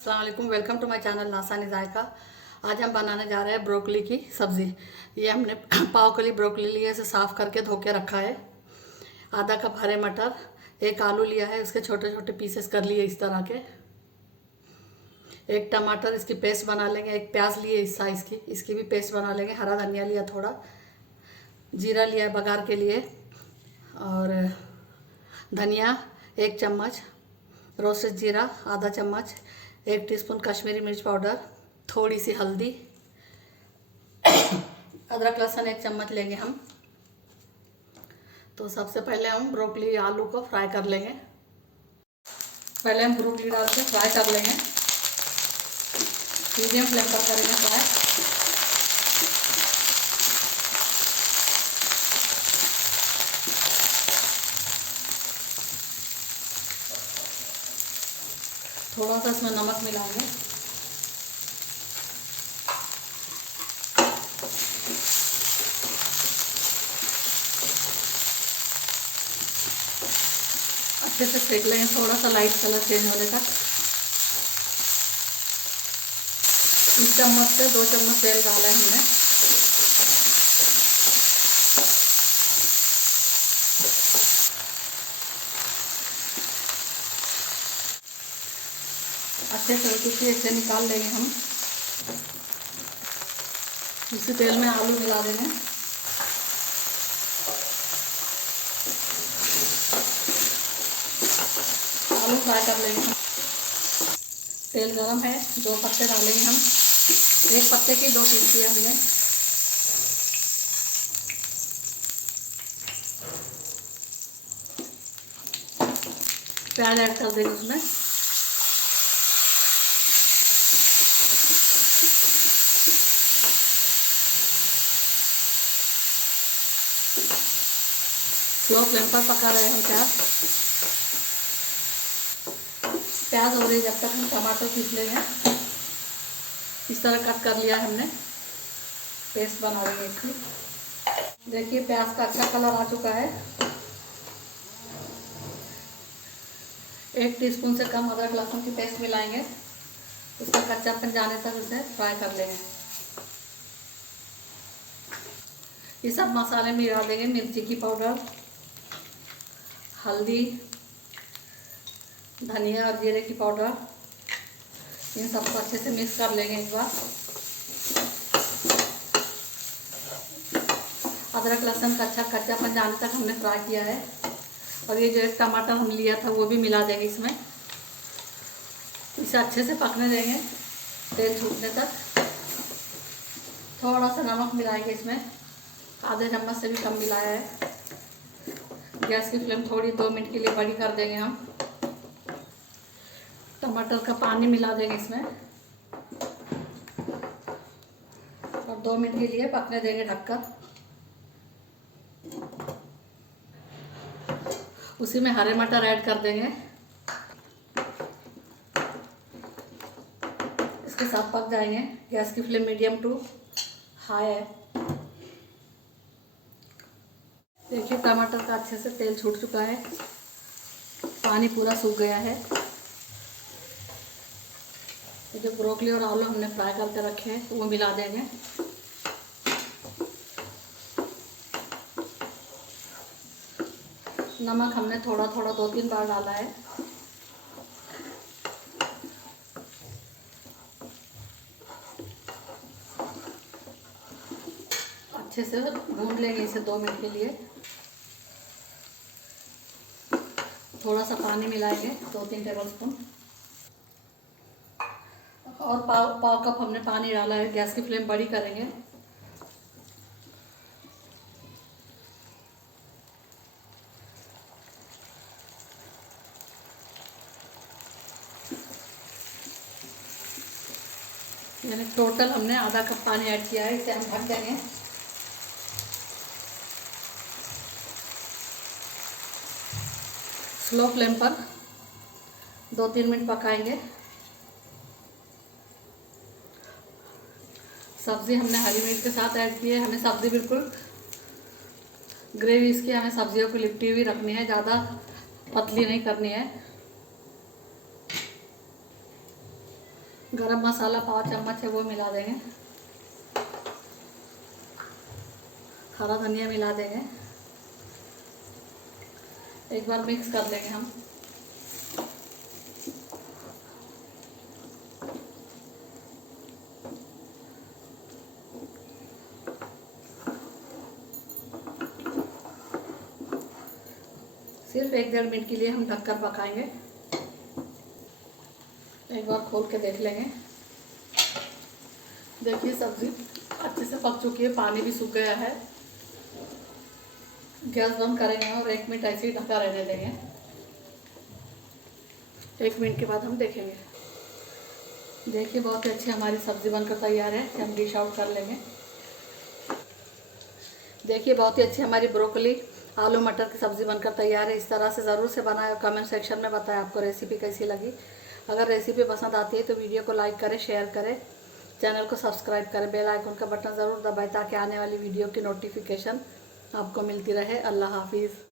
अस्सलाम वालेकुम, welcome to my channel नासानी जायका। आज हम बनाने जा रहे हैं ब्रोकली की सब्ज़ी। ये हमने पाव कली ब्रोकली लिया, इसे साफ़ करके धो के रखा है। आधा कप हरे मटर, एक आलू लिया है, उसके छोटे छोटे पीसेस कर लिए इस तरह के। एक टमाटर, इसकी पेस्ट बना लेंगे। एक प्याज लिए इस साइज़ की, इसकी भी पेस्ट बना लेंगे। हरा धनिया लिया थोड़ा, जीरा लिया है बघार के लिए, और धनिया 1 चम्मच, रोस्टेड जीरा आधा चम्मच, 1 टीस्पून कश्मीरी मिर्च पाउडर, थोड़ी सी हल्दी, अदरक लहसुन 1 चम्मच लेंगे हम। तो सबसे पहले हम ब्रोकली आलू को फ्राई कर लेंगे। पहले हम ब्रोकली डाल के फ्राई कर लेंगे, मीडियम फ्लेम पर करेंगे फ्राई। थोड़ा सा इसमें नमक मिलाएंगे। अच्छे से सेक लेंगे, थोड़ा सा लाइट कलर चेंज होने तक। 1 चम्मच से 2 चम्मच तेल डाला है हमने। अच्छे से इसे निकाल लेंगे हम। इसी तेल में आलू मिला देंगे। आलू फ्राई कर लेंगे हम। तेल गरम है, 2 पत्ते डालेंगे हम। 1 पत्ते की 2 पीस किया हमने। प्याज ऐड कर देंगे उसमें। स्लो फ्लेम पर पका रहे हैं प्याज हो रही जब तक हम टमाटर पीस लेंगे। इस तरह कट कर लिया हमने, पेस्ट बना लेंगे इसकी। देखिए प्याज का अच्छा कलर आ चुका है। 1 टीस्पून से कम अदरक लहसुन की पेस्ट मिलाएंगे। उसका कच्चापन जाने तक उसे फ्राई कर लेंगे। ये सब मसाले मिला देंगे। मिर्ची की पाउडर, हल्दी, धनिया और जीरे की पाउडर, इन सबको अच्छे से मिक्स कर लेंगे एक बार। अदरक लहसुन का अच्छा कच्चापन जाने तक हमने फ्राई किया है। और ये जो एक टमाटर हम लिया था वो भी मिला देंगे इसमें। इसे अच्छे से पकने देंगे तेल छूटने तक। थोड़ा सा नमक मिलाएंगे इसमें, आधे चम्मच से भी कम मिलाया है। गैस की फ्लेम थोड़ी 2 मिनट के लिए बड़ी कर देंगे हम। टमाटर का पानी मिला देंगे इसमें और 2 मिनट के लिए पकने देंगे ढककर। उसी में हरे मटर ऐड कर देंगे। इसके साथ पक जाएंगे। गैस की फ्लेम मीडियम टू हाई है। देखिए टमाटर का अच्छे से तेल छूट चुका है, पानी पूरा सूख गया है। तो जो ब्रोकली और आलू हमने फ्राई करके रखे हैं वो मिला देंगे। नमक हमने थोड़ा थोड़ा 2-3 बार डाला है। अच्छे से भून लेंगे इसे 2 मिनट के लिए। थोड़ा सा पानी मिलाएंगे, 2-3 टेबलस्पून। और पाव कप हमने पानी डाला है। गैस की फ्लेम बड़ी करेंगे। यानी टोटल हमने आधा कप पानी ऐड किया है। इसे हम ढक देंगे। स्लो फ्लेम पर 2-3 मिनट पकाएंगे। सब्ज़ी हमने हरी मिर्च के साथ ऐड की है। हमें सब्ज़ी बिल्कुल ग्रेवी इसकी हमें सब्जियों को लिपटी हुई रखनी है, ज़्यादा पतली नहीं करनी है। गरम मसाला 5 चम्मच है वो मिला देंगे। हरा धनिया मिला देंगे। एक बार मिक्स कर लेंगे हम। सिर्फ 1-1.5 मिनट के लिए हम ढककर पकाएंगे। एक बार खोल के देख लेंगे। देखिए सब्ज़ी अच्छे से पक चुकी है, पानी भी सूख गया है। गैस बंद करेंगे और 1 मिनट ऐसे ही ढका रहने देंगे। 1 मिनट के बाद हम देखेंगे। देखिए बहुत ही अच्छी हमारी सब्ज़ी बनकर तैयार है। हम डिश आउट कर लेंगे। देखिए बहुत ही अच्छी हमारी ब्रोकली आलू मटर की सब्ज़ी बनकर तैयार है। इस तरह से ज़रूर से बनाएं और कमेंट सेक्शन में बताएं आपको रेसिपी कैसी लगी। अगर रेसिपी पसंद आती है तो वीडियो को लाइक करें, शेयर करें, चैनल को सब्सक्राइब करें, बेल आइकन का बटन ज़रूर दबाएं ताकि आने वाली वीडियो की नोटिफिकेशन आपको मिलती रहे। अल्लाह हाफिज़।